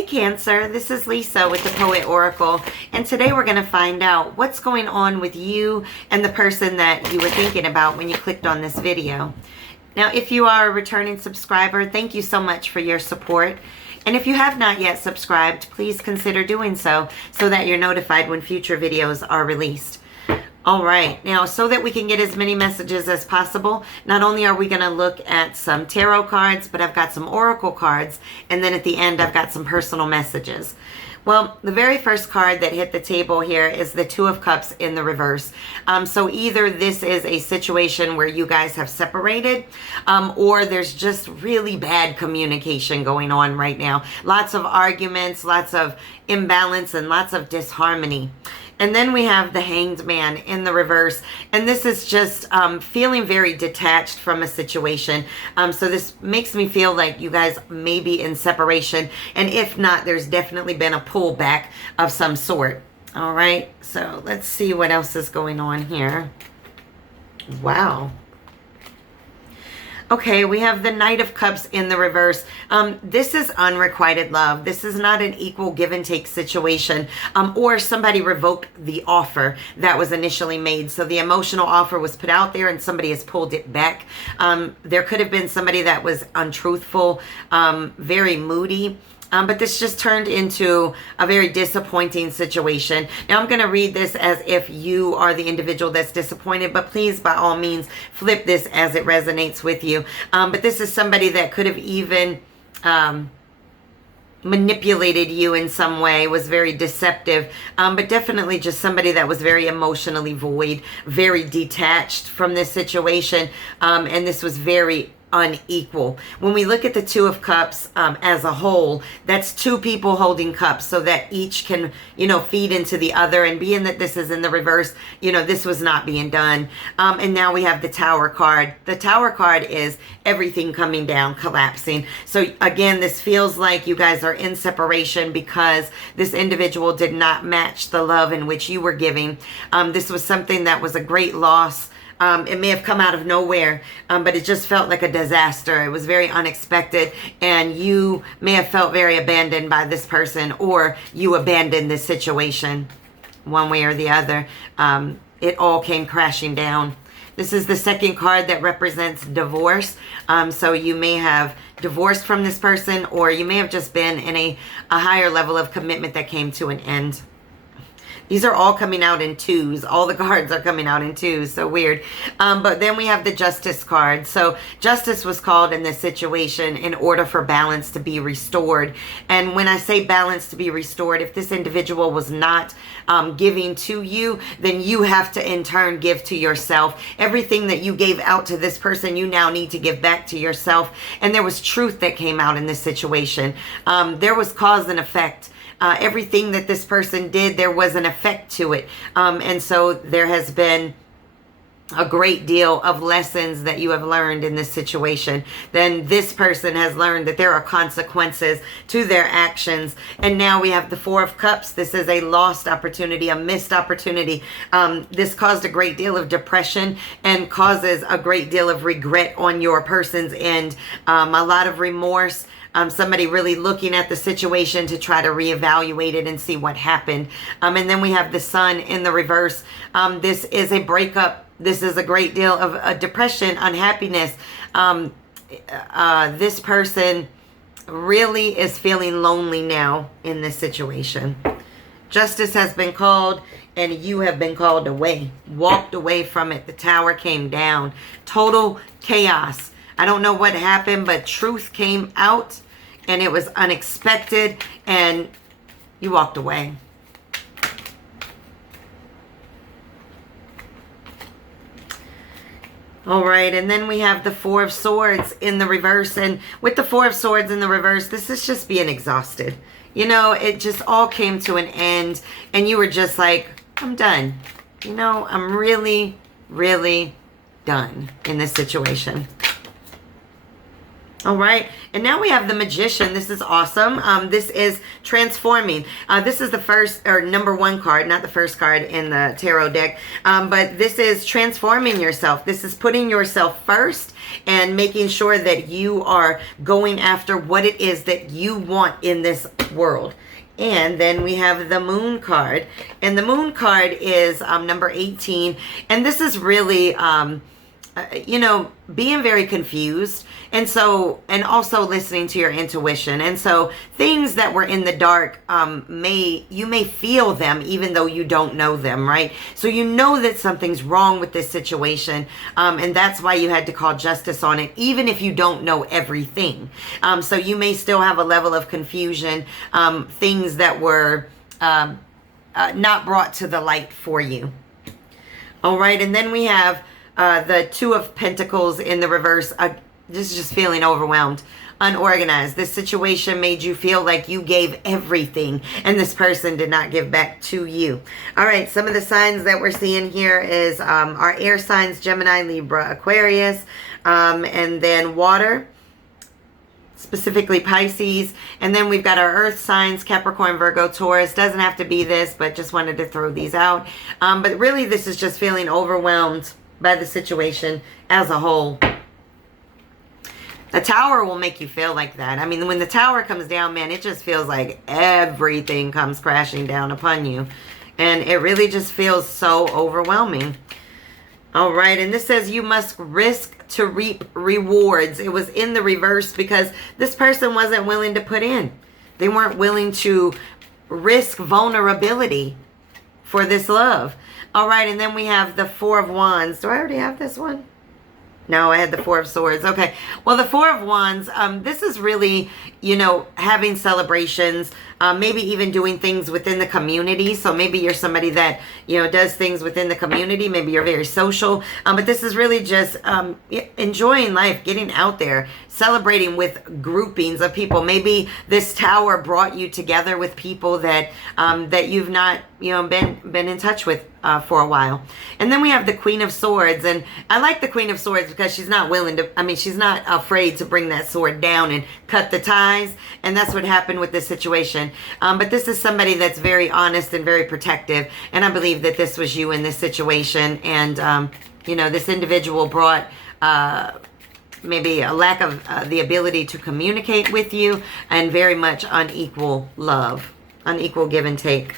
Hey Cancer, this is Lisa with the Poet Oracle, and today we're going to find out what's going on with you and the person that you were thinking about when you clicked on this video. Now, if you are a returning subscriber, thank you so much for your support. And if you have not yet subscribed, please consider doing so that you're notified when future videos are released. All right, now so that we can get as many messages as possible, not only are we going to look at some tarot cards, but I've got some oracle cards, and then at the end I've got some personal messages. Well, the very first card that hit the table here is the Two of Cups in the reverse. So either this is a situation where you guys have separated, or there's just really bad communication going on right now. Lots of arguments, lots of imbalance, and lots of disharmony. And then we have the Hanged Man in the reverse. And this is just feeling very detached from a situation. So this makes me feel like you guys may be in separation. And if not, there's definitely been a pullback of some sort. All right. So let's see what else is going on here. Wow. Okay, we have the Knight of Cups in the reverse. This is unrequited love. This is not an equal give and take situation, or somebody revoked the offer that was initially made. So the emotional offer was put out there and somebody has pulled it back. There could have been somebody that was untruthful, very moody. But this just turned into a very disappointing situation. Now, I'm going to read this as if you are the individual that's disappointed, but please, by all means, flip this as it resonates with you. But this is somebody that could have even manipulated you in some way, was very deceptive, but definitely just somebody that was very emotionally void, very detached from this situation, and this was very unequal. When we look at the Two of Cups as a whole, that's two people holding cups so that each can, feed into the other. And being that this is in the reverse, this was not being done. And now we have the Tower card. The Tower card is everything coming down, collapsing. So again, this feels like you guys are in separation because this individual did not match the love in which you were giving. This was something that was a great loss. It may have come out of nowhere, but it just felt like a disaster. It was very unexpected, and you may have felt very abandoned by this person, or you abandoned this situation one way or the other. It all came crashing down. This is the second card that represents divorce. So you may have divorced from this person, or you may have just been in a higher level of commitment that came to an end. These are all coming out in twos. All the cards are coming out in twos. So weird. But then we have the Justice card. So justice was called in this situation in order for balance to be restored. And when I say balance to be restored, if this individual was not giving to you, then you have to in turn give to yourself. Everything that you gave out to this person, you now need to give back to yourself. And there was truth that came out in this situation. There was cause and effect. Everything that this person did, there was an effect to it. And so there has been a great deal of lessons that you have learned in this situation. Then this person has learned that there are consequences to their actions. And now we have the Four of Cups. This is a lost opportunity, a missed opportunity. This caused a great deal of depression and causes a great deal of regret on your person's end. A lot of remorse. Somebody really looking at the situation to try to reevaluate it and see what happened. And then we have the Sun in the reverse. This is a breakup. This is a great deal of depression, unhappiness. This person really is feeling lonely now in this situation. Justice has been called, and you have been called away, walked away from it. The Tower came down. Total chaos. I don't know what happened, but truth came out and it was unexpected and you walked away. All right, and then we have the Four of Swords in the reverse. And with the Four of Swords in the reverse, this is just being exhausted. It just all came to an end and you were just like, I'm done. I'm really, really done in this situation. All right, and now we have the Magician. This is awesome. This is transforming. This is the first or number one card, not the first card in the tarot deck, but this is transforming yourself. This is putting yourself first and making sure that you are going after what it is that you want in this world. And then we have the Moon card, and the Moon card is number 18, and this is really you know, being very confused, and also listening to your intuition. And so things that were in the dark, you may feel them even though you don't know them, right? So you know that something's wrong with this situation, and that's why you had to call justice on it, even if you don't know everything. So you may still have a level of confusion, things that were not brought to the light for you. All right, and then we have the Two of Pentacles in the reverse. This is just feeling overwhelmed, unorganized. This situation made you feel like you gave everything and this person did not give back to you. All right, some of the signs that we're seeing here is our air signs, Gemini, Libra, Aquarius, and then water, specifically Pisces. And then we've got our earth signs, Capricorn, Virgo, Taurus. Doesn't have to be this, but just wanted to throw these out. But really this is just feeling overwhelmed by the situation as a whole. The Tower will make you feel like that. I mean, when the Tower comes down, man, it just feels like everything comes crashing down upon you. And it really just feels so overwhelming. All right, and this says you must risk to reap rewards. It was in the reverse because this person wasn't willing to put in. They weren't willing to risk vulnerability for this love. All right, and then we have the Four of Wands. Do I already have this one? No, I had the Four of Swords. Okay. Well, the Four of Wands, this is really, you know, having celebrations, maybe even doing things within the community. So maybe you're somebody that, you know, does things within the community. Maybe you're very social. But this is really just enjoying life, getting out there, celebrating with groupings of people. Maybe this Tower brought you together with people that that you've not, you know, been in touch with for a while. And then we have the Queen of Swords, and I like the Queen of Swords because she's not willing to, I mean, she's not afraid to bring that sword down and cut the ties, and that's what happened with this situation. But this is somebody that's very honest and very protective, and I believe that this was you in this situation. And you know, this individual brought maybe a lack of the ability to communicate with you, and very much unequal love, unequal give and take.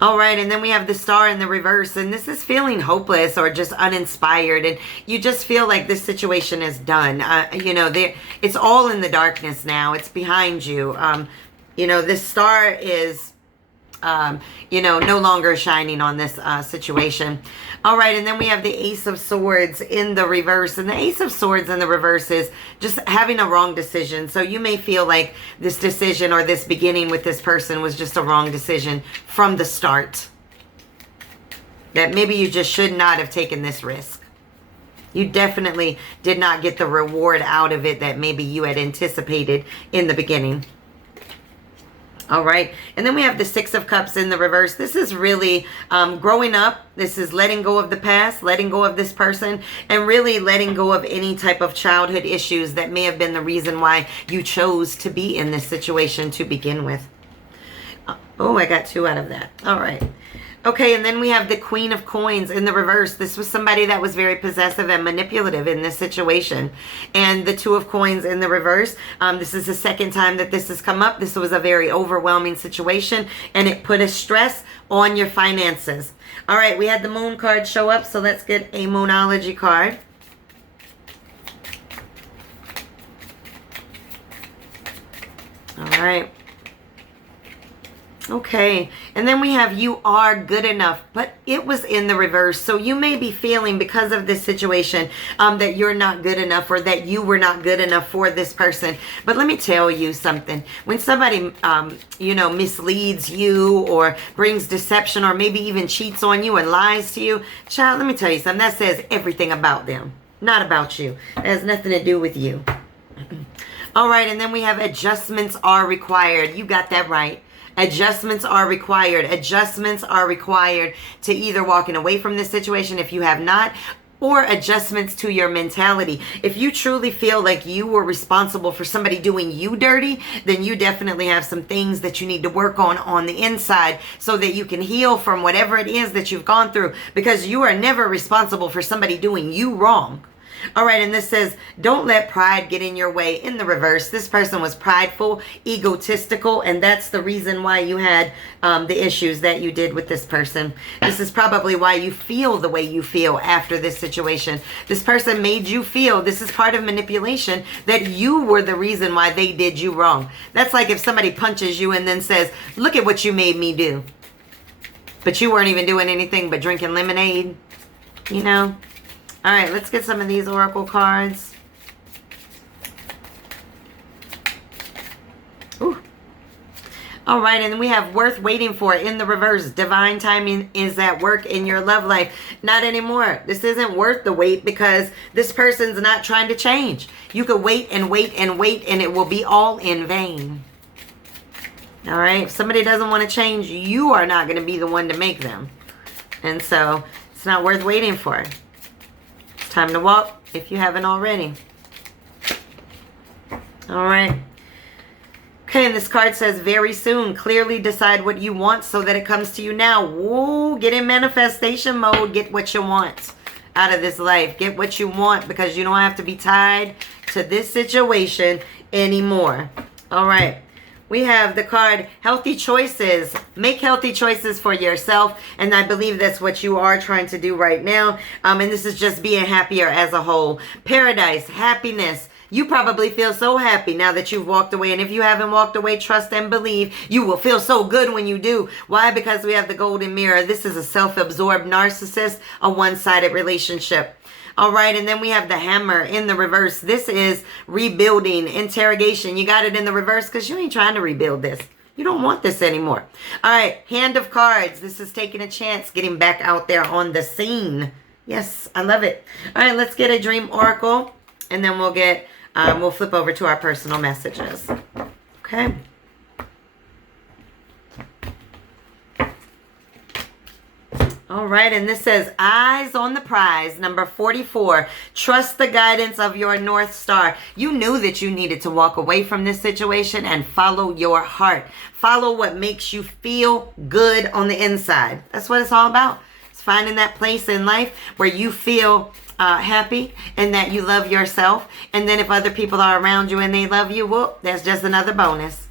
All right, and then we have the Star in the reverse, and this is feeling hopeless or just uninspired, and you just feel like this situation is done. You know, it's all in the darkness now. It's behind you. You know, this star is, you know, no longer shining on this situation. All right, and then we have the Ace of Swords in the reverse, and the Ace of Swords in the reverse is just having a wrong decision. So you may feel like this decision or this beginning with this person was just a wrong decision from the start. That maybe you just should not have taken this risk. You definitely did not get the reward out of it that maybe you had anticipated in the beginning. All right, and then we have the Six of Cups in the reverse. This is really growing up. This is letting go of the past, letting go of this person, and really letting go of any type of childhood issues that may have been the reason why you chose to be in this situation to begin with. Oh, I got 2 out of that. All right. Okay, and then we have the Queen of Coins in the reverse. This was somebody that was very possessive and manipulative in this situation. And the Two of Coins in the reverse. This is the second time that this has come up. This was a very overwhelming situation, and it put a stress on your finances. All right, we had the Moon card show up, so let's get a Moonology card. All right. Okay, and then we have you are good enough, but it was in the reverse. So you may be feeling because of this situation that you're not good enough, or that you were not good enough for this person. But let me tell you something. When somebody, you know, misleads you or brings deception or maybe even cheats on you and lies to you, child, let me tell you something. That says everything about them, not about you. It has nothing to do with you. All right, and then we have adjustments are required. You got that right. Adjustments are required. Adjustments are required to either walking away from this situation if you have not, or adjustments to your mentality. If you truly feel like you were responsible for somebody doing you dirty, then you definitely have some things that you need to work on the inside so that you can heal from whatever it is that you've gone through, because you are never responsible for somebody doing you wrong. All right, and this says, don't let pride get in your way. In the reverse, this person was prideful, egotistical, and that's the reason why you had the issues that you did with this person. This is probably why you feel the way you feel after this situation. This person made you feel, this is part of manipulation, that you were the reason why they did you wrong. That's like if somebody punches you and then says, look at what you made me do. But you weren't even doing anything but drinking lemonade, you know? All right, let's get some of these oracle cards. Ooh. All right, and then we have worth waiting for in the reverse. Divine timing is at work in your love life. Not anymore. This isn't worth the wait because this person's not trying to change. You could wait and wait and wait, and it will be all in vain. All right, if somebody doesn't want to change, you are not going to be the one to make them. And so it's not worth waiting for. Time to walk if you haven't already. All right. Okay, and this card says very soon. Clearly decide what you want so that it comes to you now. Whoa, get in manifestation mode. Get what you want out of this life. Get what you want because you don't have to be tied to this situation anymore. All right. We have the card, healthy choices. Make healthy choices for yourself. And I believe that's what you are trying to do right now. And this is just being happier as a whole. Paradise, happiness. You probably feel so happy now that you've walked away. And if you haven't walked away, trust and believe. You will feel so good when you do. Why? Because we have the golden mirror. This is a self-absorbed narcissist, a one-sided relationship. All right, and then we have the hammer in the reverse. This is rebuilding, interrogation. You got it in the reverse because you ain't trying to rebuild this. You don't want this anymore. All right, hand of cards. This is taking a chance, getting back out there on the scene. Yes, I love it. All right, let's get a dream oracle, and then we'll flip over to our personal messages. Okay. All right, and this says, eyes on the prize, number 44. Trust the guidance of your North Star. You knew that you needed to walk away from this situation and follow your heart. Follow what makes you feel good on the inside. That's what it's all about. It's finding that place in life where you feel happy and that you love yourself. And then if other people are around you and they love you, well, that's just another bonus.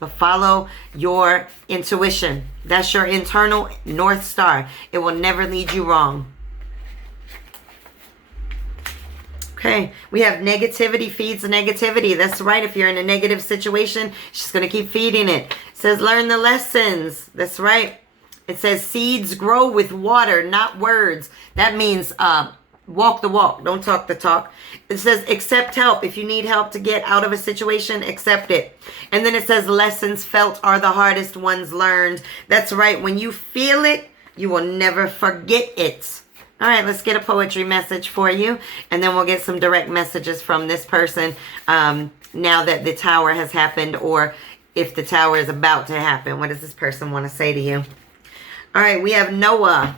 But follow your intuition. That's your internal North Star. It will never lead you wrong. Okay, we have negativity feeds negativity. That's right. If you're in a negative situation, she's going to keep feeding it. It says learn the lessons. That's right. It says seeds grow with water, not words. That means walk the walk. Don't talk the talk. It says accept help. If you need help to get out of a situation, accept it. And then it says lessons felt are the hardest ones learned. That's right. When you feel it, you will never forget it. All right, let's get a poetry message for you. And then we'll get some direct messages from this person now that the tower has happened, or if the tower is about to happen. What does this person want to say to you? All right, we have Noah.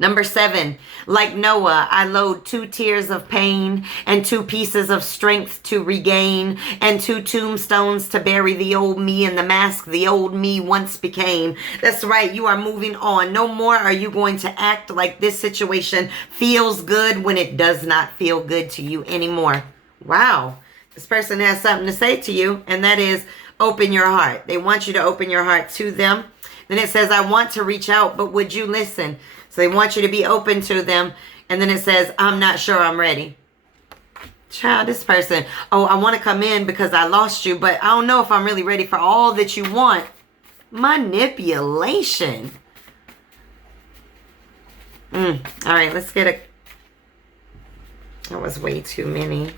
Number 7, like Noah, I load 2 tears of pain and 2 pieces of strength to regain and 2 tombstones to bury the old me and the mask the old me once became. That's right. You are moving on. No more are you going to act like this situation feels good when it does not feel good to you anymore. Wow. This person has something to say to you, and that is open your heart. They want you to open your heart to them. Then it says, I want to reach out, but would you listen? So they want you to be open to them. And then it says, I'm not sure I'm ready. Child, this person, oh, I want to come in because I lost you, but I don't know if I'm really ready for all that you want. Manipulation. All right, let's get a... That was way too many.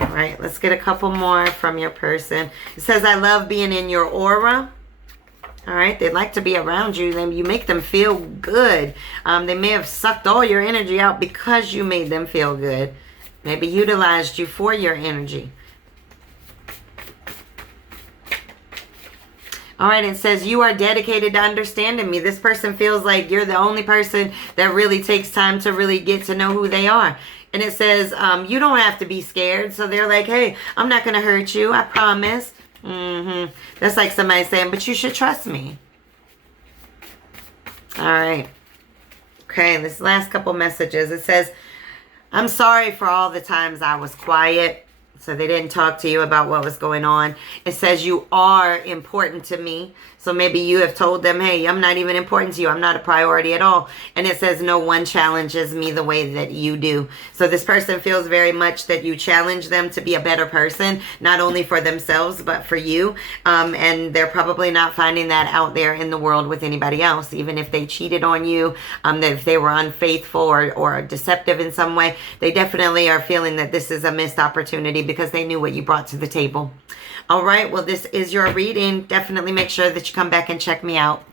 All right, let's get a couple more from your person. It says, I love being in your aura. All right, they like to be around you. Then you make them feel good. They may have sucked all your energy out because you made them feel good. Maybe utilized you for your energy. All right, it says you are dedicated to understanding me. This person feels like you're the only person that really takes time to really get to know who they are. And it says you don't have to be scared. So they're like, hey, I'm not going to hurt you. I promise. That's like somebody saying, but you should trust me. All right. Okay, this last couple messages. It says, I'm sorry for all the times I was quiet. So they didn't talk to you about what was going on. It says you are important to me. So maybe you have told them, hey, I'm not even important to you. I'm not a priority at all. And it says no one challenges me the way that you do. So this person feels very much that you challenge them to be a better person, not only for themselves, but for you. And they're probably not finding that out there in the world with anybody else, even if they cheated on you, if they were unfaithful or deceptive in some way. They definitely are feeling that this is a missed opportunity because they knew what you brought to the table. All right, well, this is your reading. Definitely make sure that you come back and check me out.